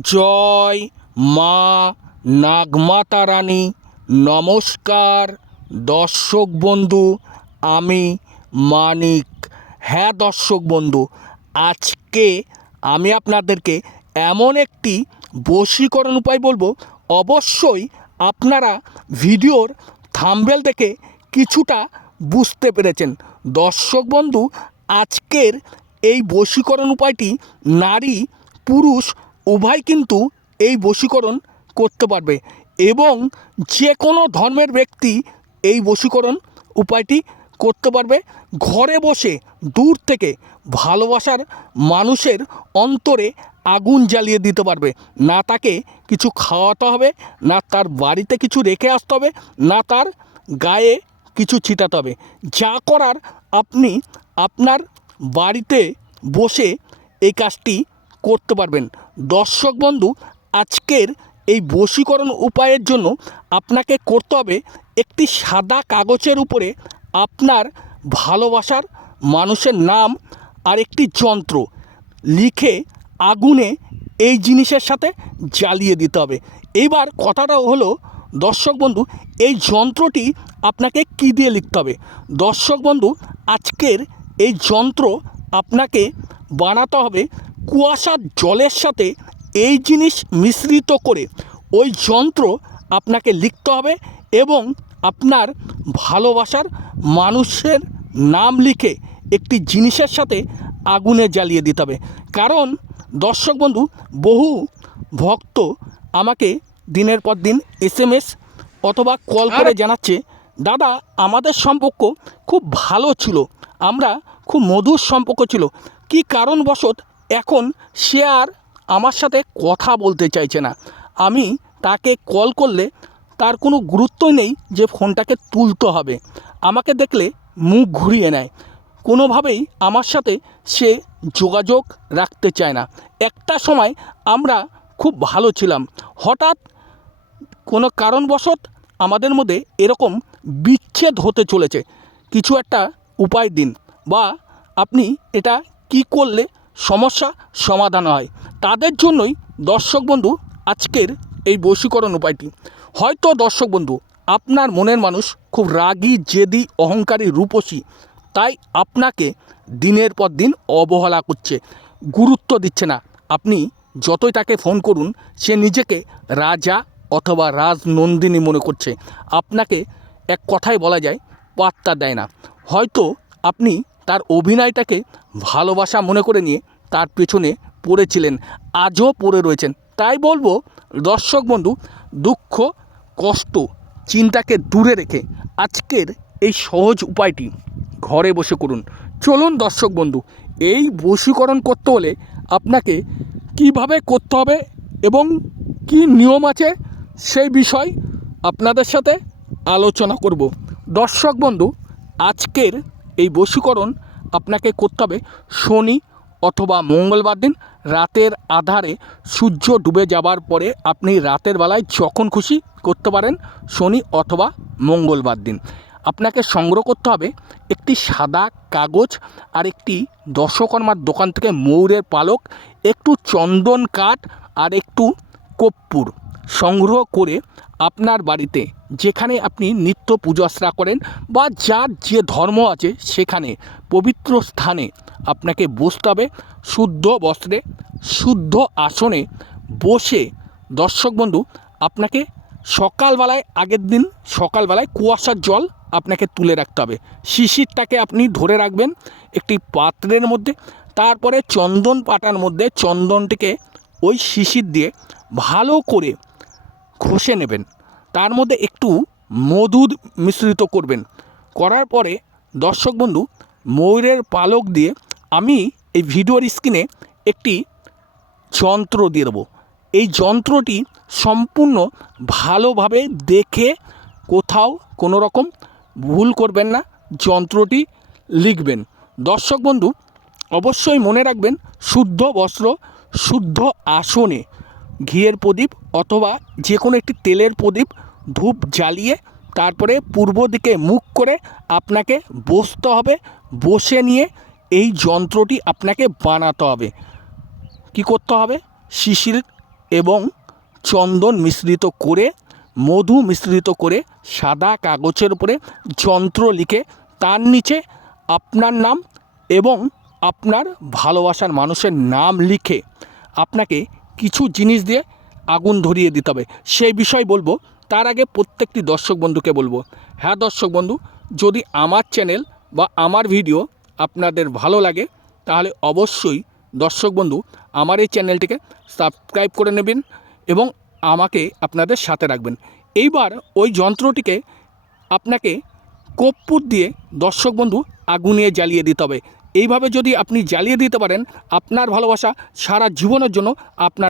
জয় মা নাগমাতা রানী। নমস্কার, দর্শক বন্ধু, আমি মানিক। হ্যাঁ দর্শক বন্ধু, আজকে আমি আপনাদেরকে এমন একটি বশীকরণ উপায় বলব। অবশ্যই আপনারা ভিডিওর থাম্বেল দেখে কিছুটা বুঝতে পেরেছেন। দর্শক বন্ধু, আজকের এই বশীকরণ উপায়টি নারী, পুরুষ উভয় কিন্তু এই বশীকরণ করতে পারবে এবং যে কোনো ধর্মের ব্যক্তি এই বশীকরণ উপায়টি করতে পারবে। ঘরে বসে দূর থেকে ভালোবাসার মানুষের অন্তরে আগুন জ্বালিয়ে দিতে পারবে। না তাকে কিছু খাওয়াতে হবে, না তার বাড়িতে কিছু রেখে আসতে হবে, না তার গায়ে কিছু ছিটাতে হবে। যা করার আপনি আপনার বাড়িতে বসে এই কাজটি করতে পারবেন। দর্শক বন্ধু, আজকের এই বশীকরণ উপায়ের জন্য আপনাকে করতে হবে একটি সাদা কাগজের উপরে আপনার ভালোবাসার মানুষের নাম আর একটি যন্ত্র লিখে আগুনে এই জিনিসের সাথে জ্বালিয়ে দিতে হবে। এবার কথাটা হলো, দর্শক বন্ধু, এই যন্ত্রটি আপনাকে কি দিয়ে লিখতে হবে? দর্শক বন্ধু, আজকের এই যন্ত্র আপনাকে বানাতে হবে কুয়াশার জলের সাথে এই জিনিস মিশ্রিত করে ওই যন্ত্র আপনাকে লিখতে হবে এবং আপনার ভালোবাসার মানুষের নাম লিখে একটি জিনিসের সাথে আগুনে জ্বালিয়ে দিতে হবে। কারণ দর্শক বন্ধু বহু ভক্ত আমাকে দিনের পর দিন এসএমএস অথবা কল করে জানাচ্ছে দাদা আমাদের সম্পর্ক খুব ভালো ছিল। আমরা খুব মধুর সম্পর্ক ছিল। কি কারণবশত এখন সে আর আমার সাথে কথা বলতে চাইছে না। আমি তাকে কল করলে তার কোনো গুরুত্বই নেই যে ফোনটাকে তুলতে হবে। আমাকে দেখলে মুখ ঘুরিয়ে নেয়। কোনোভাবেই আমার সাথে সে যোগাযোগ রাখতে চায় না। একটা সময় আমরা খুব ভালো ছিলাম। হঠাৎ কোনো কারণবশত আমাদের মধ্যে এরকম বিচ্ছেদ হতে চলেছে। কিছু একটা উপায় দিন বা আপনি এটা কি করলে সমস্যা সমাধান হয়। তাদের জন্যই দর্শক বন্ধু, আজকের এই বশীকরণ উপায়টি। হয়তো দর্শক বন্ধু, আপনার মনের মানুষ খুব রাগী, জেদি, অহংকারী, রূপসী, তাই আপনাকে দিনের পর দিন অবহেলা করছে, গুরুত্ব দিচ্ছে না। আপনি যতই তাকে ফোন করুন, সে নিজেকে রাজা অথবা রাজনন্দিনী মনে করছে। আপনাকে এক কথায় বলা যায়, পাত্তা দেয় না। হয়তো আপনি তার অভিনয়টাকে ভালোবাসা মনে করে নিয়ে তার পেছনে পড়েছিলেন, আজও পড়ে রয়েছেন। তাই বলব, দর্শক বন্ধু, দুঃখ, কষ্ট, চিন্তাকে দূরে রেখে আজকের এই সহজ উপায়টি ঘরে বসে করুন। চলুন দর্শক বন্ধু, এই বশীকরণ করতে হলে আপনাকে কীভাবে করতে হবে এবং কি নিয়ম আছে সেই বিষয় আপনাদের সাথে আলোচনা করব। দর্শক বন্ধু, আজকের এই বশীকরণ আপনাকে করতে হবে শনি অথবা মঙ্গলবার দিন রাতের আধারে সূর্য ডুবে যাবার পরে আপনি রাতের বেলায় যখন খুশি করতে পারেন শনি অথবা মঙ্গলবার দিন। আপনাকে সংগ্রহ করতে হবে একটি সাদা কাগজ আর একটি দশকর্মার দোকান থেকে ময়ূরের পালক, একটু চন্দন কাঠ আর একটু কর্পূর। সংগ্রহ করে আপনার বাড়িতে, যেখানে আপনি নিত্য পুজো আশ্রা করেন বা যার যে ধর্ম আছে সেখানে পবিত্র স্থানে আপনাকে বসতে হবে, শুদ্ধ বস্ত্রে, শুদ্ধ আসনে বসে। দর্শক বন্ধু, আপনাকে সকালবেলায়, আগের দিন সকালবেলায় কুয়াশার জল আপনাকে তুলে রাখতে হবে। শিশিরটাকে আপনি ধরে রাখবেন একটি পাত্রের মধ্যে, তারপরে চন্দন পাটার মধ্যে চন্দনটিকে ওই শিশির দিয়ে ভালো করে ঘষে নেবেন। তার মধ্যে একটু মধু মিশ্রিত করবেন। করার পরে, দর্শক বন্ধু, ময়ূরের পালক দিয়ে আমি এই ভিডিওর স্ক্রিনে একটি যন্ত্র দিয়ে দেবো। এই যন্ত্রটি সম্পূর্ণ ভালোভাবে দেখে কোথাও কোনো রকম ভুল করবেন না, যন্ত্রটি লিখবেন। দর্শক বন্ধু, অবশ্যই মনে রাখবেন, শুদ্ধ বস্ত্র, শুদ্ধ আসনে ঘিয়ের প্রদীপ অথবা যে কোনো একটি তেলের প্রদীপ ধূপ জ্বালিয়ে তারপরে পূর্ব দিকে মুখ করে আপনাকে বসতে হবে। বসে নিয়ে এই যন্ত্রটি আপনাকে বানাতে হবে। কি করতে হবে? শিশির এবং চন্দন মিশ্রিত করে, মধু মিশ্রিত করে সাদা কাগজের উপরে যন্ত্র লিখে তার নিচে আপনার নাম এবং আপনার ভালোবাসার মানুষের নাম লিখে আপনাকে কিছু জিনিস দিয়ে আগুন ধরিয়ে দিতে হবে। সেই বিষয় বলব, তার আগে প্রত্যেকটি দর্শক বন্ধুকে বলব হ্যাঁ দর্শক বন্ধু, যদি আমার চ্যানেল বা আমার ভিডিও আপনাদের ভালো লাগে, তাহলে অবশ্যই দর্শক বন্ধু, আমার এই চ্যানেলটিকে সাবস্ক্রাইব করে নেবেন এবং আমাকে আপনাদের সাথে রাখবেন। এইবার ওই যন্ত্রটিকে আপনাকে কর্পূর দিয়ে দর্শক বন্ধু আগুনিয়ে জ্বালিয়ে দিতে হবে। এইভাবে যদি আপনি জ্বালিয়ে দিতে পারেন আপনার ভালোবাসা সারা জীবনের জন্য আপনার